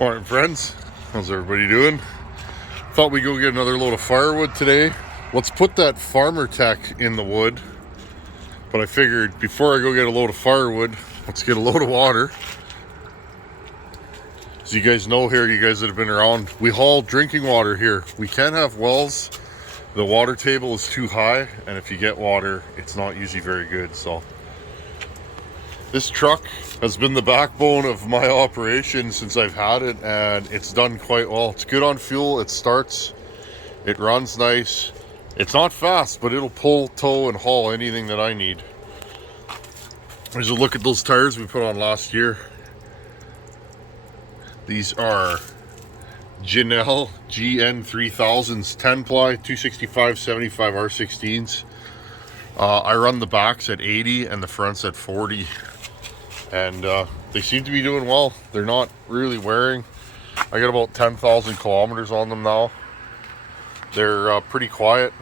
Morning, friends. How's everybody doing? Thought we'd go get another load of firewood today. Let's put that Farmertec in the wood. But I figured before I go get a load of firewood, let's get a load of water. As you guys know here, you guys that have been around, we haul drinking water here. We can't have wells. The water table is too high, and if you get water, it's not usually very good. So this truck has been the backbone of my operation since I've had it, and it's done quite well. It's good on fuel, it starts, it runs nice. It's not fast, but it'll pull, tow, and haul anything that I need. There's a look at those tires we put on last year. These are Janelle GN 3000s 10 ply 265 75 R16s. I run the backs at 80 and the fronts at 40, and they seem to be doing well. They're not really wearing. I got about 10,000 kilometers on them now. They're pretty quiet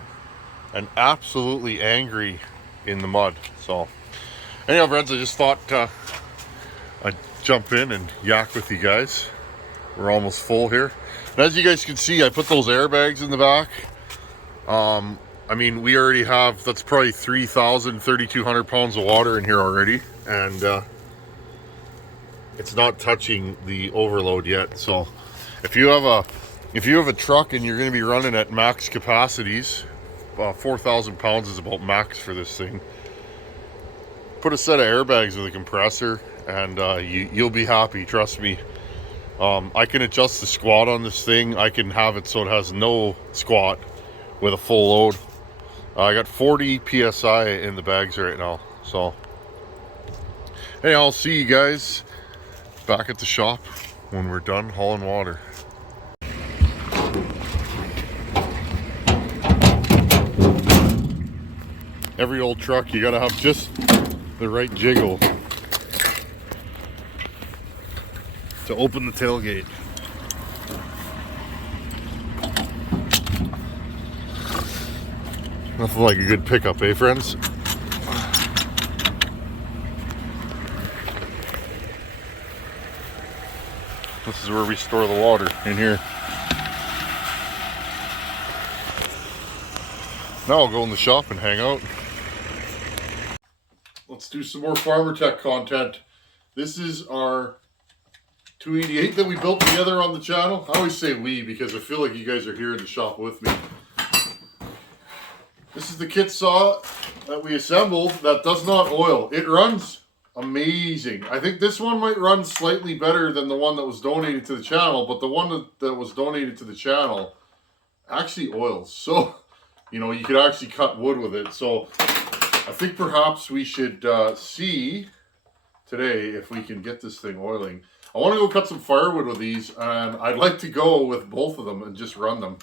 and absolutely angry in the mud. So anyhow, friends, I just thought I'd jump in and yak with you guys. We're almost full here, and as you guys can see, I put those airbags in the back. I mean, we already have, that's probably 3,200 pounds of water in here already, and it's not touching the overload yet. So if you have a truck and you're going to be running at max capacities, 4,000 pounds is about max for this thing. Put a set of airbags with a compressor, and you'll be happy. Trust me. I can adjust the squat on this thing. I can have it so it has no squat with a full load. I got 40 psi in the bags right now. So hey, I'll see you guys back at the shop when we're done hauling water. Every old truck, you gotta have just the right jiggle to open the tailgate. Nothing like a good pickup, eh, friends? This is where we store the water, in here. Now I'll go in the shop and hang out. Let's do some more Farmertec content. This is our 288 that we built together on the channel. I always say we because I feel like you guys are here in the shop with me. This is the kit saw that we assembled that does not oil. It runs amazing. I think this one might run slightly better than the one that was donated to the channel, but the one that was donated to the channel actually oils. So, you know, you could actually cut wood with it. So I think perhaps we should see today if we can get this thing oiling. I want to go cut some firewood with these, and I'd like to go with both of them and just run them.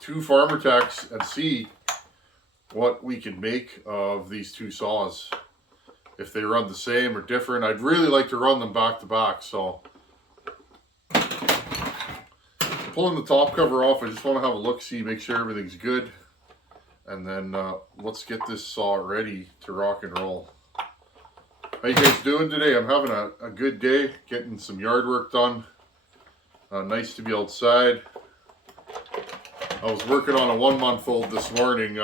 Two Farmertecs, and see what we can make of these two saws. If they run the same or different. I'd really like to run them back to back. So pulling the top cover off, I just want to have a look, see, make sure everything's good, and then let's get this saw ready to rock and roll. How you guys doing today? I'm having a good day, getting some yard work done. Nice to be outside. I was working on a 1-month-old this morning.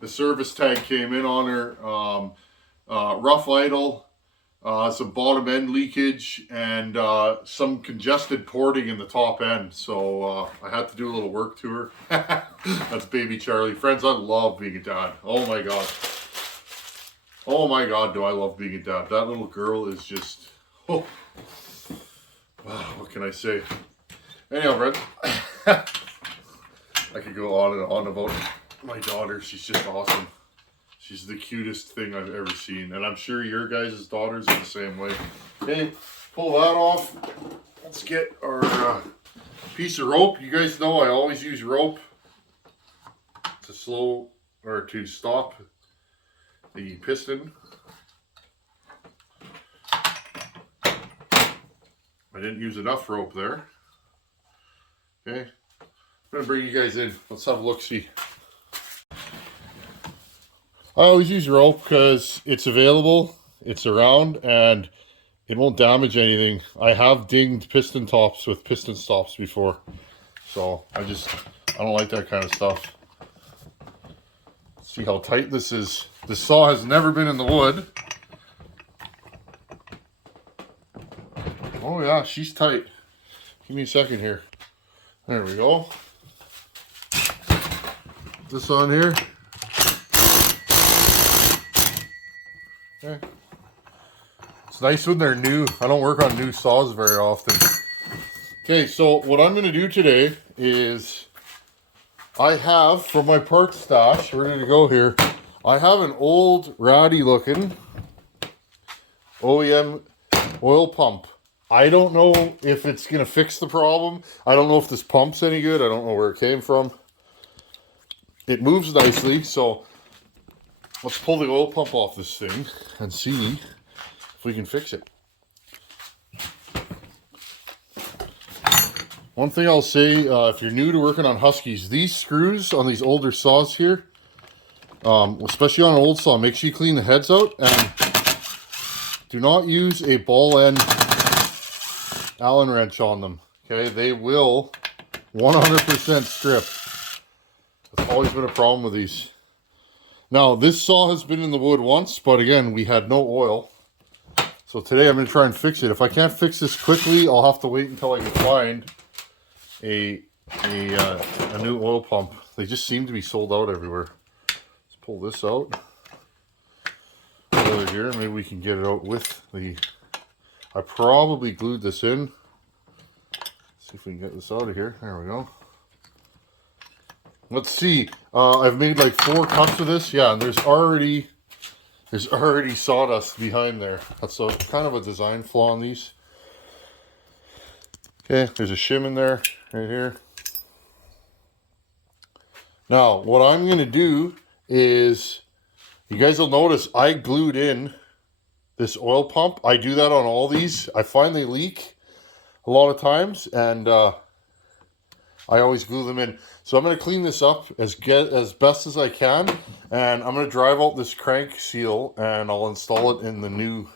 The service tank came in on her. Rough idle, some bottom end leakage, and some congested porting in the top end. So I had to do a little work to her. That's baby Charlie. Friends, I love being a dad. Oh my God. Oh my God, do I love being a dad. That little girl is just, oh, wow, what can I say? Anyhow, friends, I could go on and on about my daughter. She's just awesome. She's the cutest thing I've ever seen. And I'm sure your guys' daughters are the same way. Okay, pull that off. Let's get our piece of rope. You guys know I always use rope to slow or to stop the piston. I didn't use enough rope there. Okay, I'm gonna bring you guys in. Let's have a look-see. I always use rope because it's available, it's around, and it won't damage anything. I have dinged piston tops with piston stops before. So I don't like that kind of stuff. See how tight this is. This saw has never been in the wood. Oh yeah, she's tight. Give me a second here. There we go. This on here. Okay. It's nice when they're new. I don't work on new saws very often. Okay, so what I'm going to do today is I have, from my parts stash, ready to go here, I have an old ratty looking OEM oil pump. I don't know if it's going to fix the problem. I don't know if this pump's any good. I don't know where it came from. It moves nicely, so let's pull the oil pump off this thing and see if we can fix it. One thing I'll say, if you're new to working on Huskies, these screws on these older saws here, especially on an old saw, make sure you clean the heads out and do not use a ball end Allen wrench on them. Okay, they will 100% strip. That's always been a problem with these. Now, this saw has been in the wood once, but again, we had no oil. So today I'm going to try and fix it. If I can't fix this quickly, I'll have to wait until I can find a new oil pump. They just seem to be sold out everywhere. Let's pull this out. Over here, maybe we can get it out with the... I probably glued this in. See if we can get this out of here. There we go. Let's see. I've made like 4 cuts of this. Yeah, and there's already sawdust behind there. That's kind of a design flaw on these. Okay, there's a shim in there, right here. Now, what I'm going to do is, you guys will notice I glued in this oil pump. I do that on all these. I find they leak a lot of times, and I always glue them in. So I'm going to clean this up as best as I can, and I'm going to drive out this crank seal, and I'll install it in the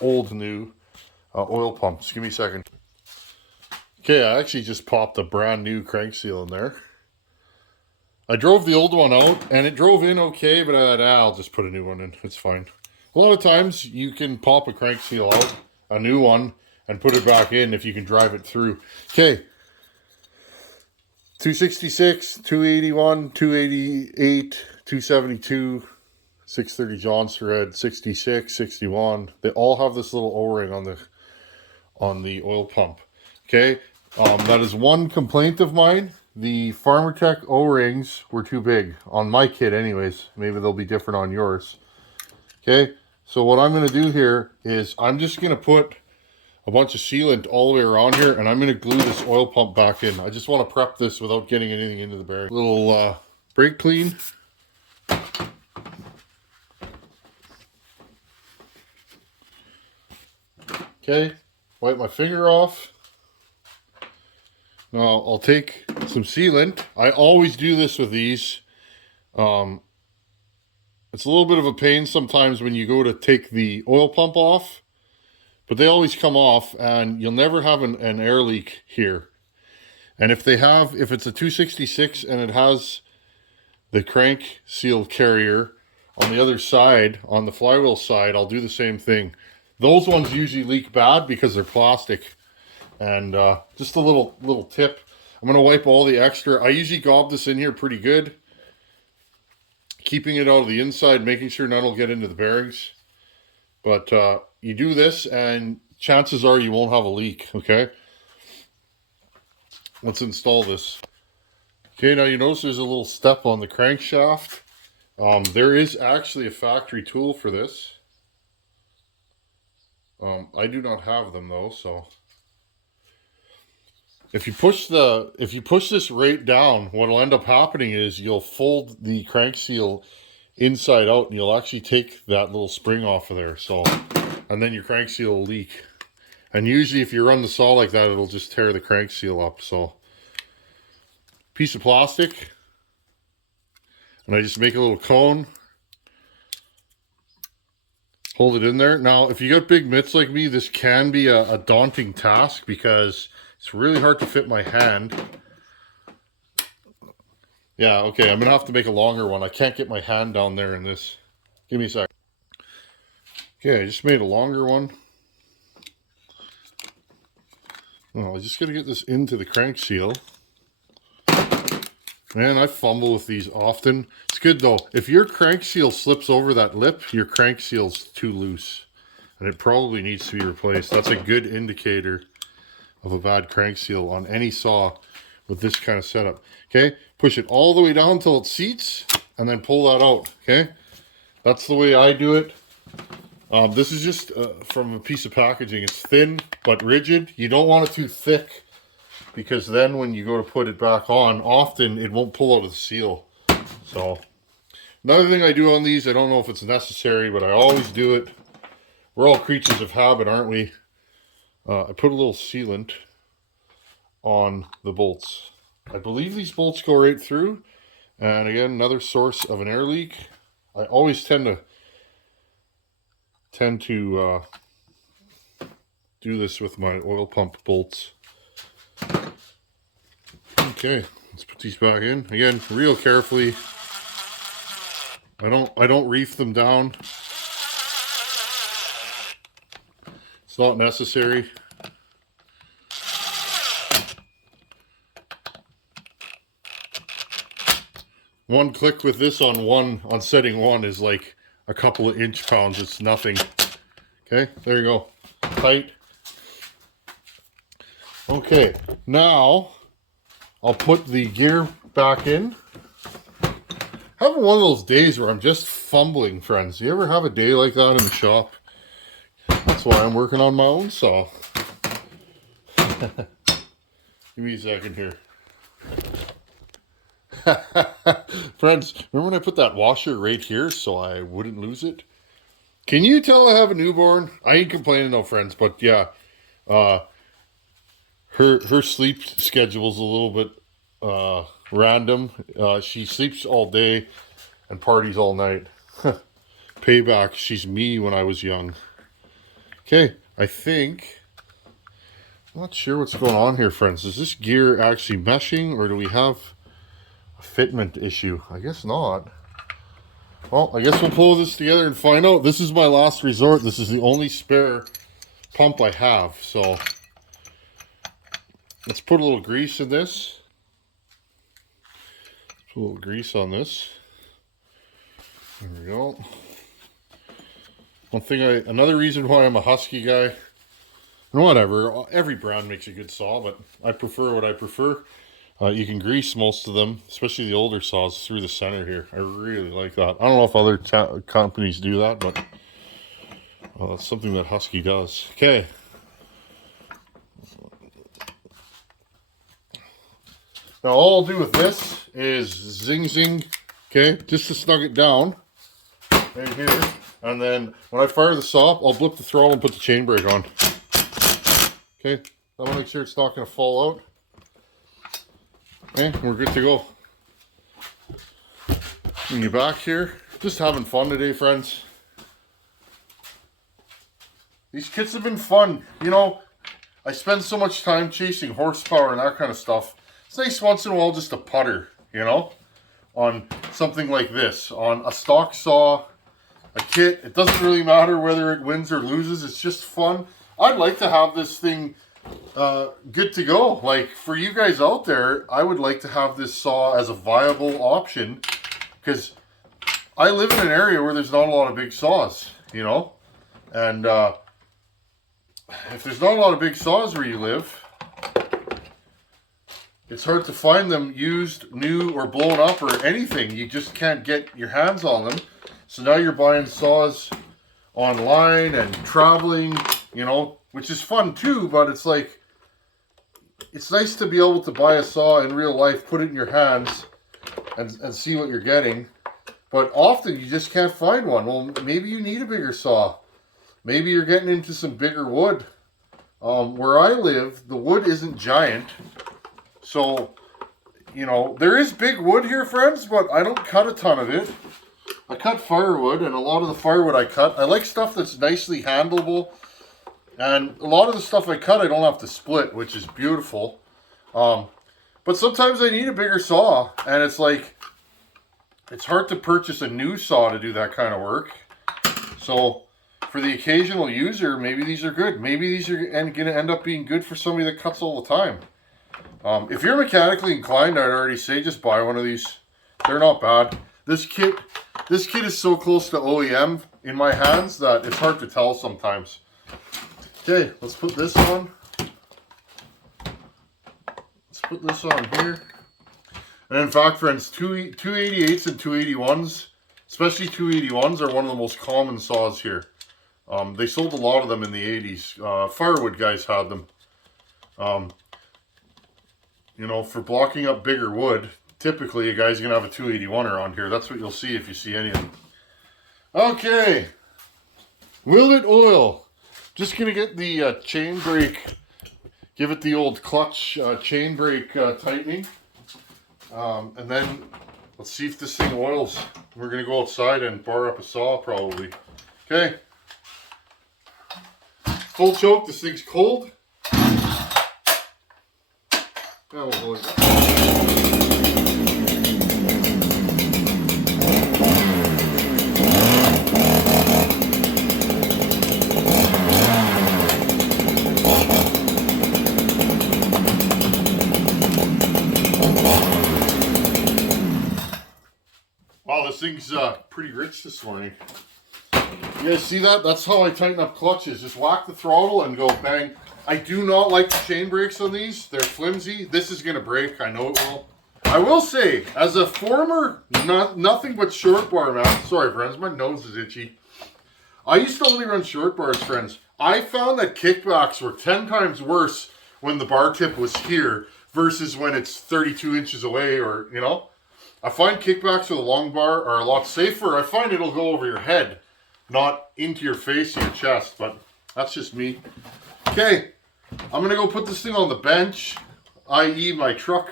old new oil pump. Just give me a second. Okay, I actually just popped a brand new crank seal in there. I drove the old one out, and it drove in okay, but I'll just put a new one in. It's fine. A lot of times you can pop a crank seal out, a new one, and put it back in if you can drive it through. Okay, 266, 281, 288, 272, 630 John's thread, 66, 61. They all have this little O-ring on the oil pump. Okay, that is one complaint of mine. The Farmertec O-rings were too big on my kit anyways. Maybe they'll be different on yours. Okay, so what I'm going to do here is I'm just going to put a bunch of sealant all the way around here, and I'm going to glue this oil pump back in. I just want to prep this without getting anything into the bearing. Little brake clean. Okay, wipe my finger off. Now I'll take some sealant. I always do this with these. It's a little bit of a pain sometimes when you go to take the oil pump off, but they always come off, and you'll never have an air leak here. And if it's a 266 and it has the crank seal carrier on the other side, on the flywheel side, I'll do the same thing. Those ones usually leak bad because they're plastic. And just a little tip. I'm going to wipe all the extra. I usually gob this in here pretty good. Keeping it out of the inside, making sure none will get into the bearings. But you do this and chances are you won't have a leak, okay? Let's install this. Okay, now you notice there's a little step on the crankshaft. There is actually a factory tool for this. I do not have them though, so... If you push this right down, what'll end up happening is you'll fold the crank seal inside out, and you'll actually take that little spring off of there. So, and then your crank seal will leak. And usually, if you run the saw like that, it'll just tear the crank seal up. So, piece of plastic, and I just make a little cone. hold it in there. Now, if you got big mitts like me, this can be a daunting task because it's really hard to fit my hand. Yeah, okay, I'm gonna have to make a longer one. I can't get my hand down there in this. Give me a sec. Okay, I just made a longer one. Oh, I just gotta get this into the crank seal. Man, I fumble with these often. It's good though. If your crank seal slips over that lip, your crank seal's too loose. And it probably needs to be replaced. That's a good indicator of a bad crank seal on any saw with this kind of setup. Okay, push it all the way down until it seats and then pull that out. Okay, that's the way I do it. This is just from a piece of packaging. It's thin but rigid. You don't want it too thick because then when you go to put it back on, often it won't pull out of the seal. So another thing I do on these, I don't know if it's necessary, but I always do it. We're all creatures of habit, aren't we? I put a little sealant on the bolts. I believe these bolts go right through. And again, another source of an air leak. I always tend to do this with my oil pump bolts. Okay, let's put these back in. Again, real carefully. I don't reef them down. It's not necessary. One click with this on setting one is like a couple of inch pounds. It's nothing. Okay, there you go. Tight. Okay, now I'll put the gear back in. Having one of those days where I'm just fumbling, friends. You ever have a day like that in the shop? That's why I'm working on my own saw. Give me a second here. Friends, remember when I put that washer right here so I wouldn't lose it? Can you tell I have a newborn? I ain't complaining though, friends, but yeah, her sleep schedule's a little bit random. She sleeps all day and parties all night. Payback, she's me when I was young. Okay, I think, I'm not sure what's going on here, friends. Is this gear actually meshing or do we have a fitment issue? I guess not. Well, I guess we'll pull this together and find out. This is my last resort. This is the only spare pump I have. So let's put a little grease in this. Put a little grease on this. There we go. Another reason why I'm a Husky guy, and whatever, every brand makes a good saw, but I prefer what I prefer. You can grease most of them, especially the older saws, through the center here. I really like that. I don't know if other companies do that, but that's something that Husky does. Okay. Now all I'll do with this is zing zing, okay, just to snug it down right here. And then when I fire the saw up, I'll blip the throttle and put the chain brake on. Okay, I'll make sure it's not going to fall out. Okay, we're good to go. Bring you back here. Just having fun today, friends. These kits have been fun. You know, I spend so much time chasing horsepower and that kind of stuff. It's nice once in a while just to putter, you know, on something like this. On a stock saw, a kit. It doesn't really matter whether it wins or loses. It's just fun. I'd like to have this thing good to go. Like for you guys out there, I would like to have this saw as a viable option because I live in an area where there's not a lot of big saws, you know, and if there's not a lot of big saws where you live, it's hard to find them used, new, or blown up or anything. You just can't get your hands on them. So now you're buying saws online and traveling, you know, which is fun too, but it's like, it's nice to be able to buy a saw in real life, put it in your hands, and see what you're getting. But often you just can't find one. Well, maybe you need a bigger saw. Maybe you're getting into some bigger wood. Where I live, the wood isn't giant. So, you know, there is big wood here, friends, but I don't cut a ton of it. I cut firewood, and a lot of the firewood I cut, I like stuff that's nicely handleable. And a lot of the stuff I cut, I don't have to split, which is beautiful. But sometimes I need a bigger saw, and it's like, it's hard to purchase a new saw to do that kind of work. So for the occasional user, maybe these are good. Maybe these are going to end up being good for somebody that cuts all the time. If you're mechanically inclined, I'd already say just buy one of these. They're not bad. This kit is so close to OEM in my hands that it's hard to tell sometimes. Okay, let's put this on. Let's put this on here. And in fact, friends, 288s and 281s, especially 281s, are one of the most common saws here. They sold a lot of them in the 80s. Firewood guys had them. You know, for blocking up bigger wood, typically a guy's going to have a 281 around here. That's what you'll see if you see any of them. Okay. Will it oil? Just going to get the chain brake, give it the old clutch chain brake tightening. And then let's see if this thing oils. We're going to go outside and bar up a saw probably. Okay. Full choke. This thing's cold. We'll hold it. Wow, this thing's pretty rich this morning. You guys see that? That's how I tighten up clutches. Just whack the throttle and go bang. I do not like the chain brakes on these. They're flimsy. This is going to break. I know it will. I will say, as a former nothing but short bar man, sorry friends, my nose is itchy. I used to only run short bars, friends. I found that kickbacks were 10 times worse when the bar tip was here versus when it's 32 inches away, or, you know. I find kickbacks with a long bar are a lot safer. I find it'll go over your head, not into your face or your chest, but that's just me. Okay, I'm going to go put this thing on the bench, i.e. my truck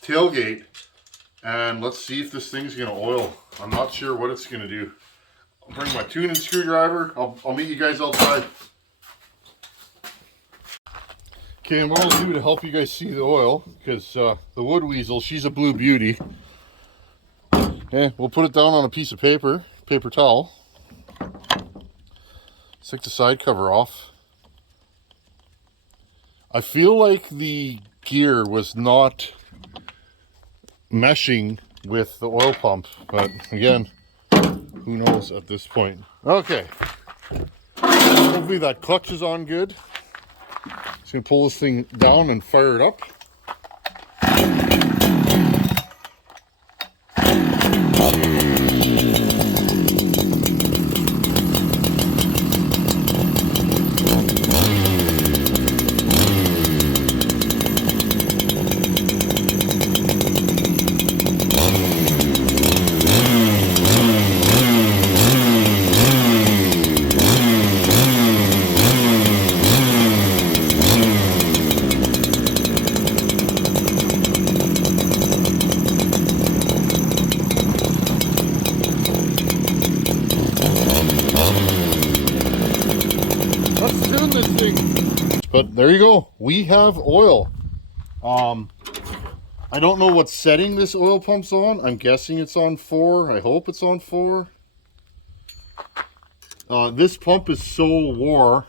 tailgate, and let's see if this thing's going to oil. I'm not sure what it's going to do. I'll bring my tuning screwdriver. I'll meet you guys outside. Okay, and what I'll do to help you guys see the oil, because the wood weasel, she's a blue beauty. Okay, we'll put it down on a piece of paper towel. Take the side cover off. I feel like the gear was not meshing with the oil pump, but again, who knows at this point. Okay, hopefully that clutch is on good. Just gonna pull this thing down and fire it up. But there you go. We have oil. I don't know what setting this oil pump's on. I'm guessing it's on 4. I hope it's on 4. This pump is so wore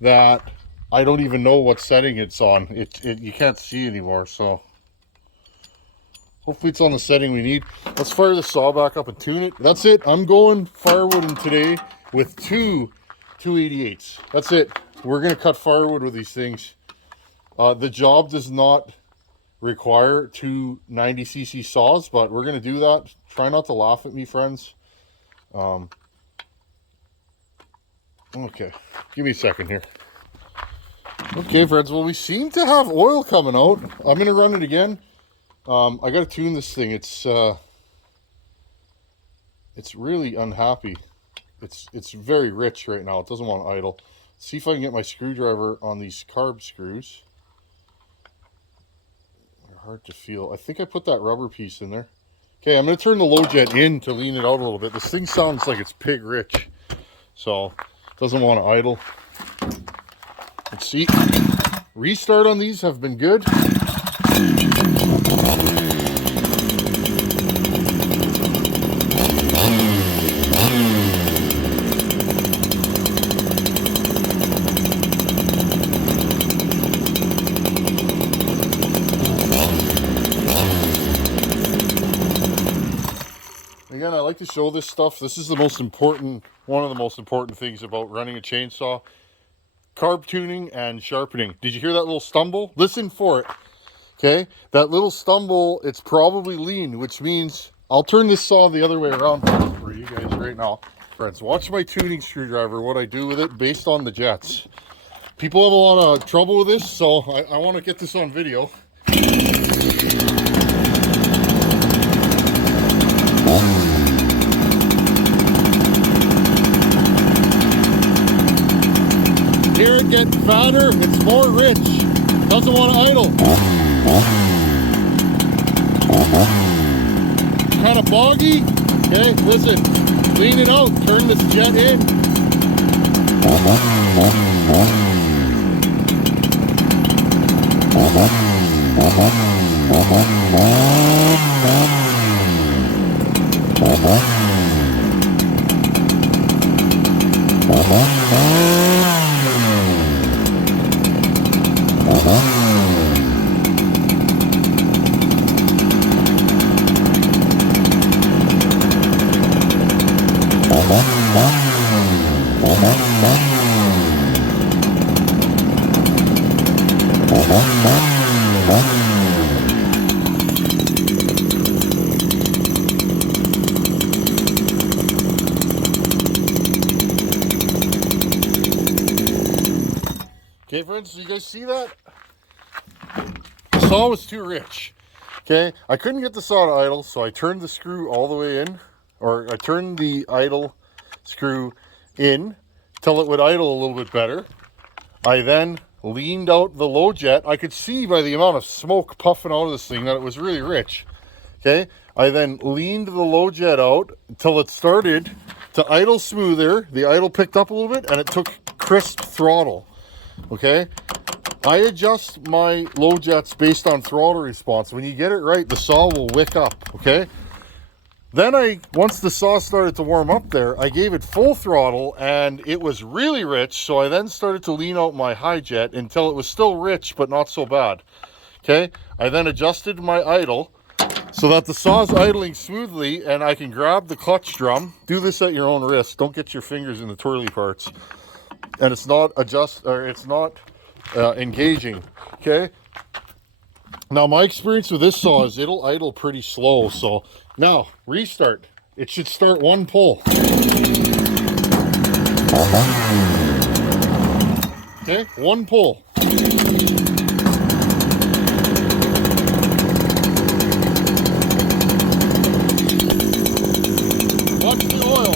that I don't even know what setting it's on. You can't see anymore, so hopefully it's on the setting we need. Let's fire the saw back up and tune it. That's it. I'm going firewooding today with 2 288s. That's it. We're going to cut firewood with these things. The job does not require 2 90cc saws, but we're going to do that. Try not to laugh at me, friends. Okay, give me a second here. Okay, friends, well, we seem to have oil coming out. I'm going to run it again. I got to tune this thing. It's really unhappy. It's very rich right now. It doesn't want to idle. See if I can get my screwdriver on these carb screws. They're hard to feel. I think I put that rubber piece in there. Okay, I'm going to turn the low jet in to lean it out a little bit. This thing sounds like it's pig rich, so it doesn't want to idle. Let's see. Restart on these have been good. Again, I like to show this stuff. This is the most important, one of the most important things about running a chainsaw. Carb tuning and sharpening. Did you hear that little stumble? Listen for it. Okay, that little stumble, it's probably lean, which means I'll turn this saw the other way around for you guys right now. Friends, watch my tuning screwdriver, what I do with it based on the jets. People have a lot of trouble with this, so I want to get this on video. Hear it get fatter, it's more rich. Doesn't want to idle. Kind of boggy. Okay, listen. Lean it out. Turn this jet in. Okay, friends, so you guys see that? The saw was too rich. Okay, I couldn't get the saw to idle, so I turned the screw all the way in, or I turned the idle screw in till it would idle a little bit better. I then leaned out the low jet. I could see by the amount of smoke puffing out of this thing that it was really rich. Okay, I then leaned the low jet out until it started to idle smoother. The idle picked up a little bit and it took crisp throttle. Okay, I adjust my low jets based on throttle response. When you get it right, the saw will wick up. Okay, then once the saw started to warm up there, I gave it full throttle and it was really rich. So I then started to lean out my high jet until it was still rich, but not so bad. Okay, I then adjusted my idle so that the saw's idling smoothly and I can grab the clutch drum. Do this at your own risk. Don't get your fingers in the twirly parts. And it's not engaging. Okay, now my experience with this saw is it'll idle pretty slow. So now restart. It should start one pull. Okay, one pull. Watch the oil.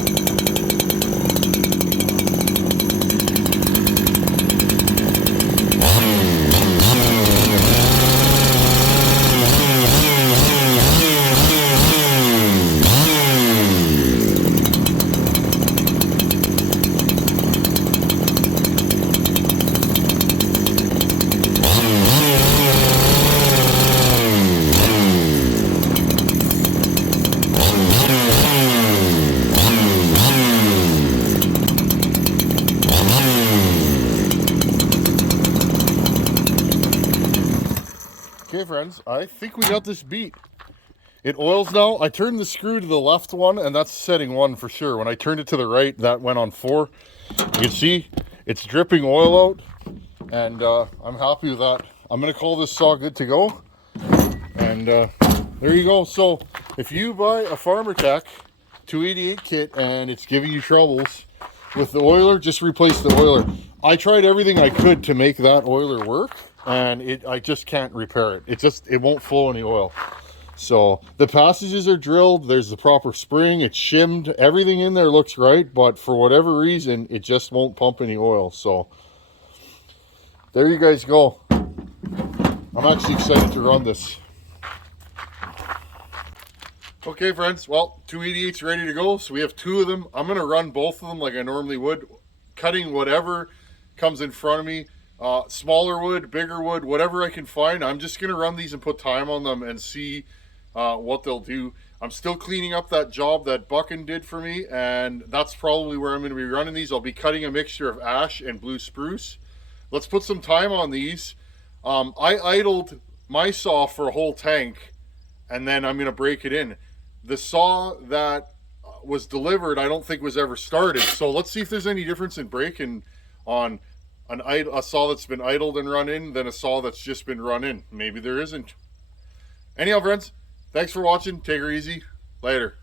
Okay, friends, I think we got this beat. It oils now. I turned the screw to the left one, and that's setting 1 for sure. When I turned it to the right, that went on 4. You can see it's dripping oil out, and I'm happy with that. I'm going to call this saw good to go. And there you go. So if you buy a Farmertec 288 kit and it's giving you troubles with the oiler, just replace the oiler. I tried everything I could to make that oiler work, and I just can't repair it. It won't flow any oil. So the passages are drilled, there's the proper spring, it's shimmed, everything in there looks right, but for whatever reason it just won't pump any oil. So there you guys go. I'm actually excited to run this. Okay, friends, well, 288's ready to go, so we have 2 of them. I'm going to run both of them like I normally would, cutting whatever comes in front of me. Smaller wood, bigger wood, whatever I can find. I'm just going to run these and put time on them and see what they'll do. I'm still cleaning up that job that Buckin did for me, and that's probably where I'm going to be running these. I'll be cutting a mixture of ash and blue spruce. Let's put some time on these. I idled my saw for a whole tank, and then I'm going to break it in. The saw that was delivered, I don't think was ever started. So let's see if there's any difference in braking on a saw that's been idled and run in than a saw that's just been run in. Maybe there isn't. Anyhow, friends, thanks for watching. Take her easy. Later.